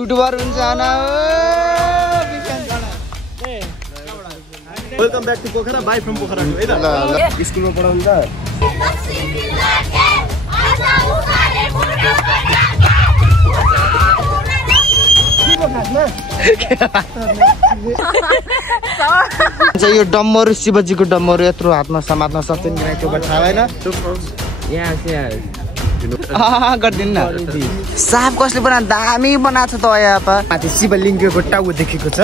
YouTuber हुन्छ आना welcome back to Pokhara by from Pokhara है त स्कुलमा पढाउनु त यो डम्बरु शिवजीको डम्बरु यत्रो हातमा समात्न सक्छ नि त्यो थाहा भएन गर्दिन न साफ कसले बना दामी बनाछ त यहाँ माथि शिवलिङ्गको टाउ देखेको छ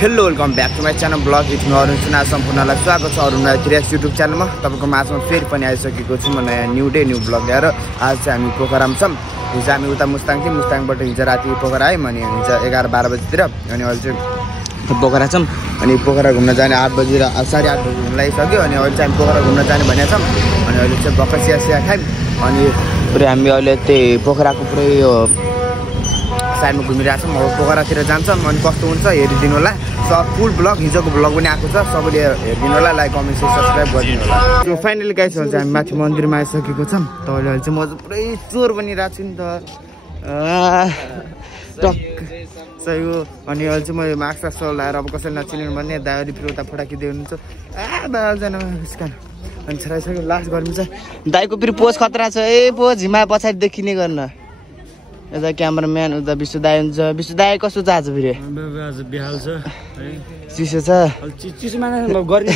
hello welcome back to my channel blog with me Arun Suna सम्पूर्णलाई स्वागत छ अरुण क्रियास युट्युब च्यानलमा तपाईँको माझमा फेरि पनि आइसकेको छु म नयाँ न्यू ब्लग ल्याएर आज चाहिँ हामी पोखरामा छौँ हिजो हामी उता मुस्ताङ थियौँ मुस्ताङबाट हिजो राति पोखरा आयौँ अनि हिजो 11-12 बजीतिर अनि अहिले चाहिँ पोखरा छौँ अनि पोखरा घुम्न जाने 8 बजी 8:30 बजी घुम्न लागिसक्यो अनि अहिले चाहिँ हामी पोखरा घुम्न जाने भनेको छौँ अनि अहिले चाहिँ भक्क चिया खायौँ अनि पुरै हामी अहिले त्यही पोखराको पुरै यो साइडमा घुमिरहेको छौँ अब पोखरातिर जान्छौँ अनि कस्तो हुन्छ हेरिदिनु होला फुल ब्लग हिजोको ब्लग पनि आएको छ सबैले हेरिदिनु होला लाइक कमेन्ट सेयर सब्सक्राइब गरिदिनु होला त्यो फाइनली गाइस हुन्छ हामी माथि मन्दिरमा आइसकेको छौँ तपाईँले अहिले चाहिँ म पुरै चोर बनिरहेको छु नि त टक्क सही हो अनि अहिले चाहिँ म मास्क सास्क लाएर अब कसैले नचिनिनु भने दाइहरू फेरि उता फटाकिदिए हुनुहुन्छ दाइजना स्क्यान अनि छराइसक्यो लास्ट गर्मी छ दाइको फेरि पोज खतरा छ पोज हिमा पछाडि देखिने गर्न यता क्यामेराम्यान उता विश्व दाई हुन्छ विश्व दाई कस्तो छ आज फेरि आज बिहाल छ चिसो छ चिसोमा गर्ने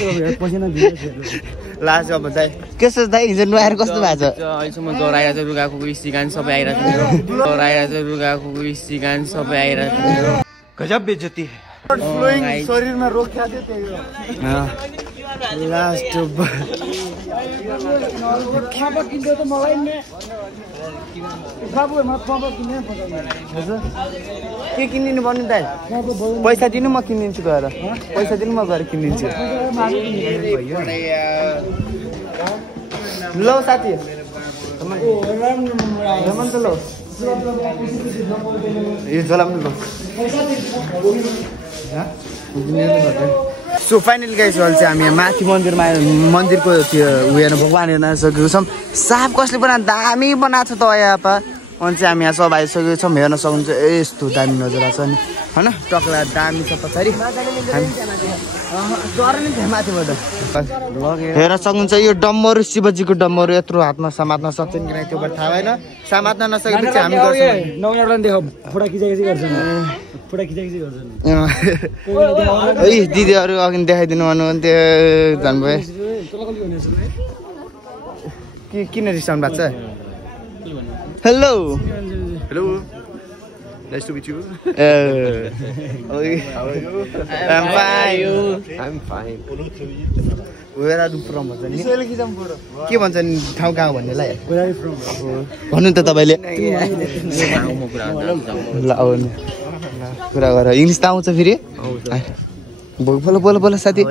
लास्ट अब दाई कस्तो दाई हिजो नुहाएर कस्तो भएको छ अहिलेसम्म डराइरहेको छ रुगाको स्टिकान सबै आइरहेको छ डराइरहेको छ रुगाको स्टिकान सबै आइरहेको छ गजब बेइज्जती शरीरमा रोग खायो त्यही लास्ट के किनिदिनु पर्ने दाइ पैसा दिनु म किनिदिन्छु गएर पैसा दिनु म गएर किनिदिन्छु ल साथी ल यो झोला पनि सो फाइनली गाइस अहिले चाहिँ हामी माथि मन्दिरमा आएर मन्दिरको त्यो उयो भगवान हेर्न आइसकेको छौँ साफ कसले बना दामी बनाएको छ त यहाँ अनि चाहिँ हामी यहाँ सब आइसकेको छौँ हेर्न सक्नुहुन्छ यस्तो दामी नजर छ नि होइन टक्ला दामी छ पछाडि माथिबाट हेर्न सक्नुहुन्छ यो डम्बरु शिवजीको डम्बरु यत्रो हातमा समात्न सक्छ नि किनकि त्यो थाहा भएन समात्न नसकेपछि हामी दिदीहरू अघि देखाइदिनु भन्नुहुन्थ्यो झन्भयो किन रिसाउनु भएको छ hello hello Nice to meet you. How are you? I'm fine. I'm fine. Where are you from? के भन्छ नि ठाउँ कहाँ भन्नेलाई भन्नु त तपाईँले ल आउनु कुरा गर इङ्ग्लिस त आउँछ फेरि बोल बोल बोल साथी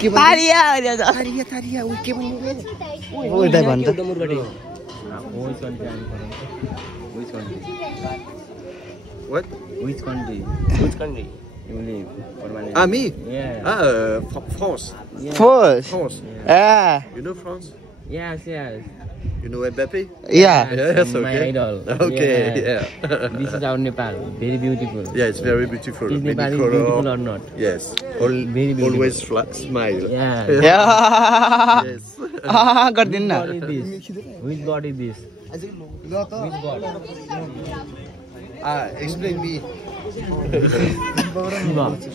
के भन्छ What? Which country? You live permanently? Me? Yeah. France. Yeah. France. Yeah. You know France? Yes. You know Mbappé? Yeah. Yes, okay. My idol. Okay, yeah. This is our Nepal. Very beautiful. Yeah, it's very beautiful. Is Nepal beautiful or not? Yes. Very beautiful. Always smile. Yeah. Yes. गर्दिन न Which god is this? Which god? Explain me.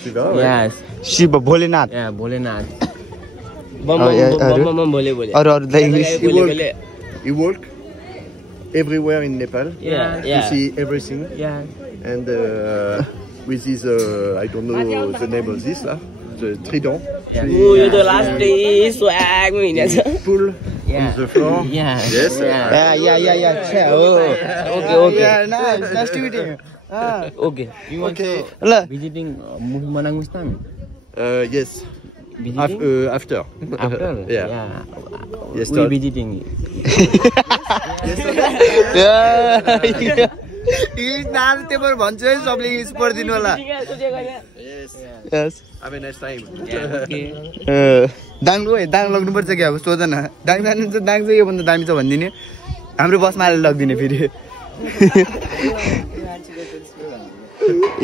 Shiva. Yes. Shiva Bholenath Yeah, Bholenath. Bom bole. अरू the English You work everywhere in Nepal. Yeah. You see everything. Yeah. And with this, I don't know the name of this, the trident. Yeah. You're the last day swag Pull on the floor. Yeah. Yes. Yeah. Okay. Nice to meet you. Okay. You also visiting Manang Mustang? Yes. After. After? Yeah. Yes. We're visiting. English नाम त्यो पनि भन्छु है सबले English पढिदिनु होला Yes. Have a nice time. Dang है दाङ लग्नुपर्छ कि अब सोध न दाङ जानु चाहिँ दाङ चाहिँ योभन्दा दामी छ भनिदिने हाम्रो बसमा हालेर लगिदिने फेरि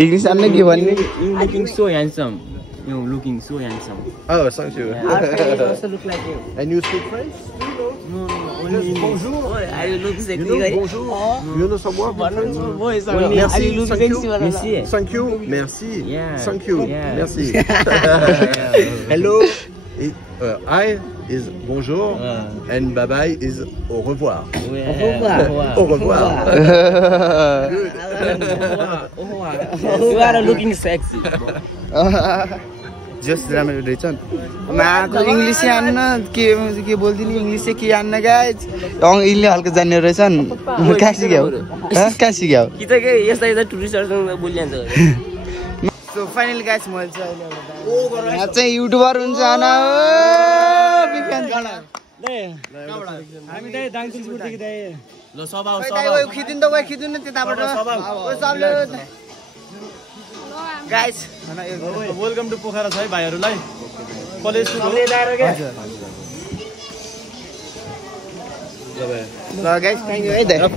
इङ्ग्लिस जान्ने के भन्ने You looking so handsome. You looking so handsome. Oh, thank you. Also look like you. And you speak French? No, only English. I look sexy. Bonjour. You know some word? Merci. Merci. Thank you. Merci. Yeah. Thank you. Yeah. Merci. Hello I is bonjour and bye bye is au revoir. Au revoir. You are looking sexy. जस राम्रो रहेछ माको English आन्न के बोल्दिने English चाहिँ के आन्न guys यिनले हल्का जान्ने रहेछन् कहाँ सिक्यौ कहाँ सिक्यौ कि त के यस्ता यस्ता टुरिस्टहरुसँग बोलिन्छ सो फाइनली गाइज मैले चाहिँ यहाँ चाहिँ युट्युबर हुन्छ हैन हामी दाइ दाङतिलपुरदेखि दाइ ल सभा खिदिन त गयो खिदिन न त्यताबाट गाइस वेलकम टु पोखरा छ है भाइहरुलाई कलेज सुरु ल गाइस थ्यांक यू है दाइ ल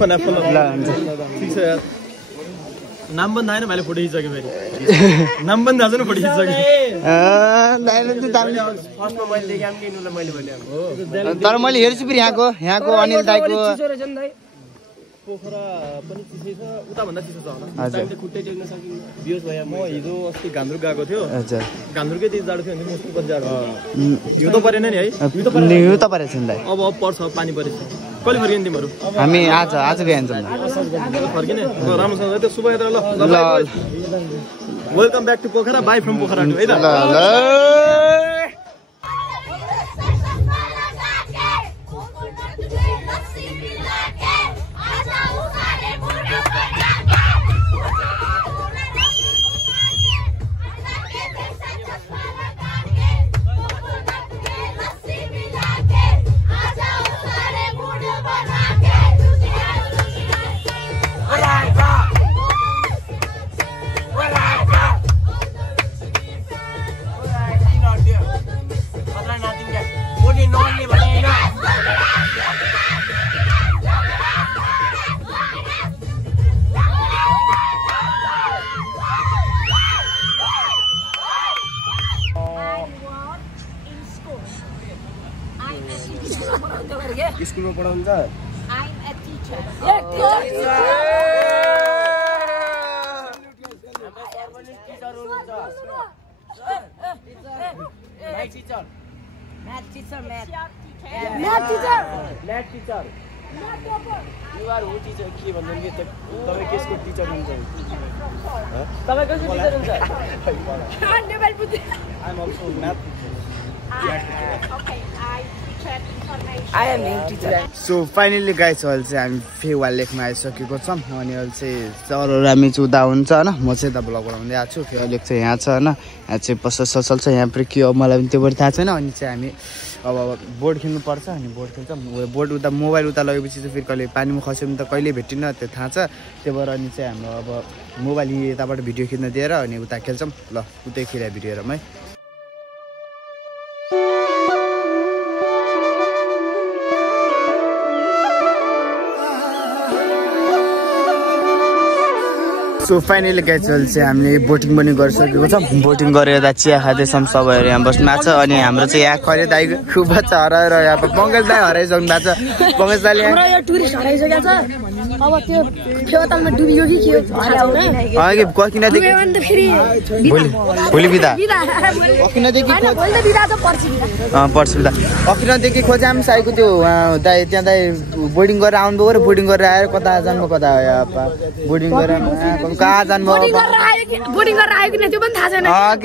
ठीक छ यार नाम पनि थाहा छैन मैले फोटो खिचेको फेरि नाम पनि थाहा छैन फोटो खिचेको दाइले चाहिँ दामी फर्स्टमा मैले देखाम कि नुलाई मैले भने तर मैले हेर्छु फेरि यहाँको अनिल दाइको पोखरा पनि चिसै छ उता भन्दा चिसो छ होला टाइम त खुट्टै टेक्न सकिन्न बियोस भए म हिजो अस्ति गान्धुर गएको थियो हजुर गान्धुरकै त्यति जाडो थियो भने मस्तो कति जाडो हिउँ त परेन नि है हिउँ त परेछ नि दाइ अब पर्छ पानी परेछ कहिले फर्किने तिमीहरू हामी आज गइन्छौँ फर्किने राम्रोसँग त्यो शुभयात्रा ल welcome back to Pokhara by from Pokhara to है त स्कुलमा पढाउँछ I'm a teacher. Math teacher. You are who teacher के भन्दैन के तपाई केसको टिचर हुन्छ तपाई कसको टिचर हुन्छ I'm also math teacher. Okay, I am a teacher. So finally guys अहिले चाहिँ हामी फेवा लेकमा आइसकेको छौँ अनि अहिले चाहिँ सरहरू हामी चाहिँ उता हुन्छ होइन म चाहिँ यता ब्लग बनाउँदै आएको छु फेवा लेक चाहिँ यहाँ छ होइन यहाँ चाहिँ पसल छ यहाँ फेरि के हो मलाई पनि त्यो पनि थाहा छैन अनि चाहिँ हामी अब बोर्ड खेल्नुपर्छ अनि बोर्ड खेल्छौँ बोर्ड उता मोबाइल उता लगेपछि चाहिँ फेरि कहिले पानीमा खस्यो भने त कहिले भेटिन्न त्यो थाहा छ त्यही भएर अनि चाहिँ हाम्रो अब मोबाइल यताबाट भिडियो खिच्न दिएर अनि उता खेल्छौँ ल उतै खेला भिडियो हेरौँ है सो फाइनली गाइस अहिले चाहिँ हामीले बोटिङ पनि गरिसकेको छौँ बोटिङ गरेर चिया खाँदैछौँ सबैहरू यहाँ बस्नु भएको छ अनि हाम्रो चाहिँ यहाँ खैरे दाइ खुब छ हराएर यहाँ पङ्कज दाइ हराइसक्नु भएको छ पङ्कज दाइले भोलि बिदा पर्सि बिदा अखिनदेखि खोज्याम साईको त्यो दाइ त्यहाँ दाइ बोर्डिङ गरेर आउनुभयो र बोर्डिङ गरेर आएर कता जानुभयो कता बोर्डिङ गरेर कहाँ जानुभयो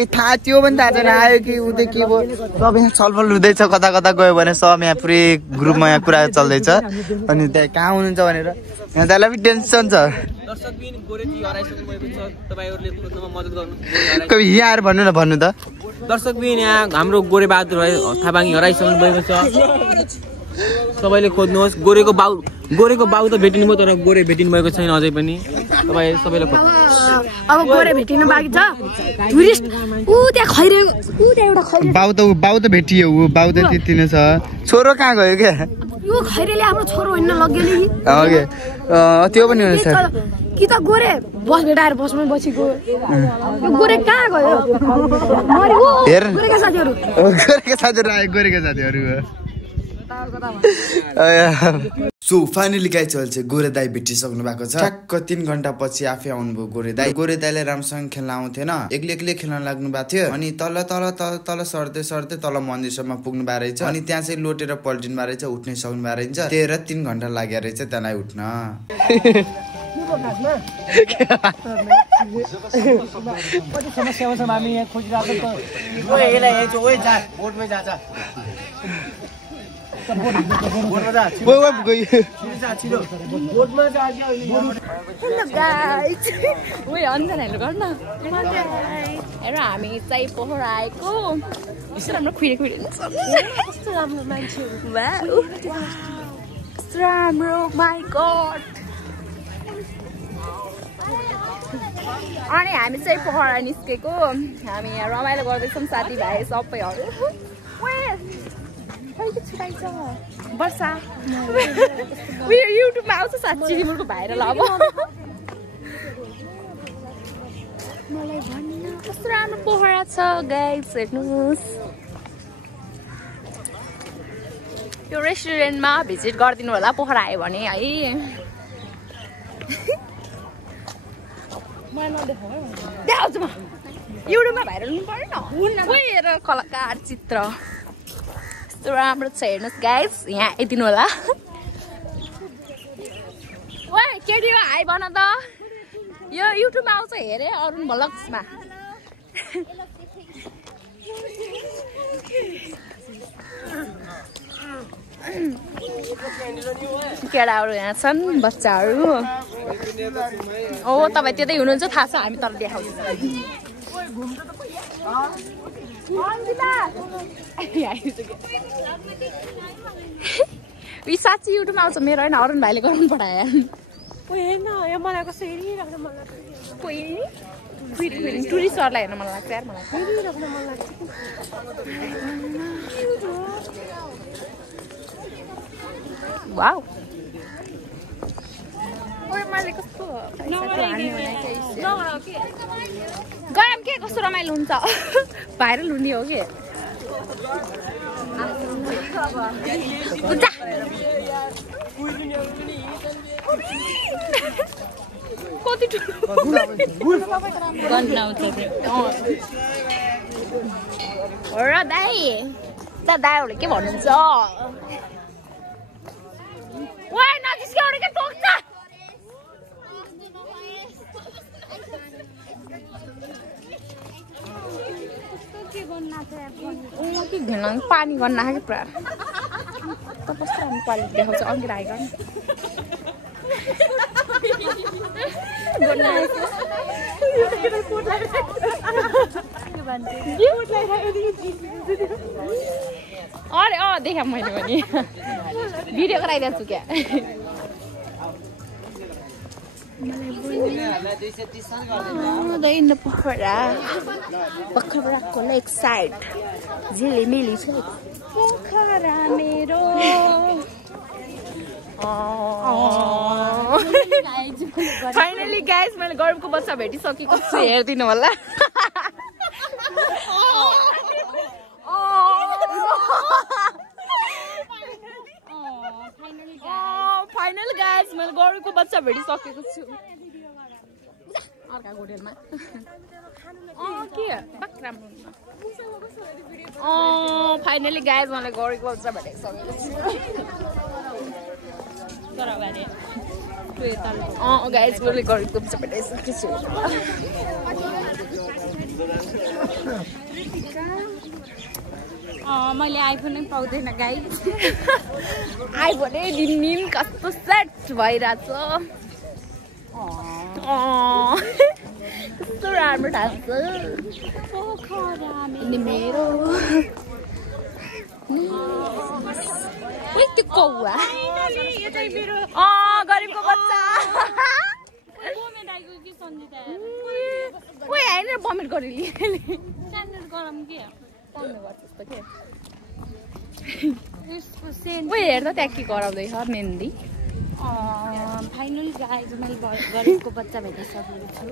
थाहा त्यो पनि थाहा छैन आयो कि उतै के भयो सब यहाँ छलफल हुँदैछ कता कता गयो भने सब यहाँ पुरै ग्रुपमा यहाँ कुरा चल्दैछ अनि त्यहाँ कहाँ हुनुहुन्छ भनेर यहाँ दाइलाई पनि टेन्सन छ यहाँ आएर भन्नु न भन्नु त दर्शकबिन यहाँ हाम्रो गोरेबहादुर थापाङ हराइसक्नु भएको छ सबैले खोज्नुहोस् गोरेको गोरेको बाउ त भेटिनु भयो तर गोरे भेटिनु भएको छैन अझै पनि तपाईँ सबैलाई अब गोरे भेटिनु बाँकी छ टुरिस्ट ऊ त्यहाँ खैरेको ऊ त्यहाँ एउटा खैरे बाउ त भेटियो ऊ बाउ त त्यति नै छ छोरो कहाँ गयो क्या यो खैरेले आफ्नो छोरो हिँड्न लग्यो नि ओके त्यो पनि हुन्छ कि त गोरे बस भेटाएर बसमा बसेको यो गोरे कहाँ गयो मरेको हेर गोरेका साथीहरू आयो गोरेका साथीहरू सो फाइनली गाइस चाहिँ गोरे दाई भेटिसक्नु भएको छ ठ्याक्क 3 घण्टा पछि आफै आउनुभयो गोरे दाईले राम्रोसँग खेल्न आउँथेन एक्लै खेल्न लाग्नु भएको थियो अनि तल सर्दै तल मन्दिरसम्म पुग्नु भएको रहेछ अनि त्यहाँ चाहिँ लोटेर पल्टिनु भएको रहेछ उठ्नै सक्नु भएको रहेछ त्यही 3 घण्टा लाग्यो रहेछ त्यसलाई उठ्न हेर हामी चाहिँ पोखरा आएको यस्तो राम्रो खुइरे कस्तो राम्रो मान्छे राम्रो माई गॉड अनि हामी चाहिँ पोखरा निस्केको हामी यहाँ रमाइलो गर्दैछौँ साथीभाइ सबैहरू वर्षा उयो युट्युबमा आउँछ साँच्ची रिमोटको भाइरल अब मलाई भन्नु कस्तो राम्रो पोखरा छ गाइस हेर्नुहोस् यो रेस्टुरेन्टमा भिजिट गरिदिनु होला पोखरा आयो भने है देखाउँछु म युट्युबमा भाइरल हुनु पर्यो हेर कलाकार चित्र कस्तो राम्रो छ हेर्नुहोस् गाइस यहाँ आइदिनु होला ओए केटी हो हाई भन त यो युट्युबमा आउँछ हेरे अरुण भ्लग्समा केटाहरू यहाँ छन् बच्चाहरू ओ तपाईँ त्यतै हुनुहुन्छ थाहा छ हामी तर देखाउँछौँ साँच्ची युट्युबमा आउँछ मेरो होइन अरुण भाइले गराउनु पठायो टुरिस्टहरूलाई हेर्न मन लाग्छ यार मलाई वाउ मैले कस्तो गरम के कस्तो रमाइलो हुन्छ भाइरल हुने हो कि कति र दाईहरूले के भन्नुहुन्छ पानी गर्न आएको पुरा कस्तो राम्रो क्वालिटी देखाउँछ अघि आइगयो अरे देखाँ मैले पनि भिडियो गराइदिएको छु क्या in the पोखराको लेक साइड झिलिमिली छ पोखरा मेरो फाइनली गाइस मैले गरमको बच्चा भेटिसकेको छु हेरिदिनु होला फाइनल गाइस मैले गरमको बच्चा भेटिसकेको छु अर्का होटेलमा के बाक्राम फाइनली गाइस मलाई गरमको बच्चा भेटिसकेको छु तर भने गाइस मैले गरमको बच्चा भेटिसकेको छु मैले आइफोन नै पाउँदैन गाइस आइफोनै दिन कस्तो सेट भइरहेछ कस्तो राम्रो ठान्छ मेरो ओइ त्यो कौवा गरिबको बच्चा ओइ हैन भमिट गरिली ओइ हेर्दा त्यहाँ के गराउँदैछ मेहन्दी फाइनली गाइज मैले गरिबको बच्चा भेटिसकेको छु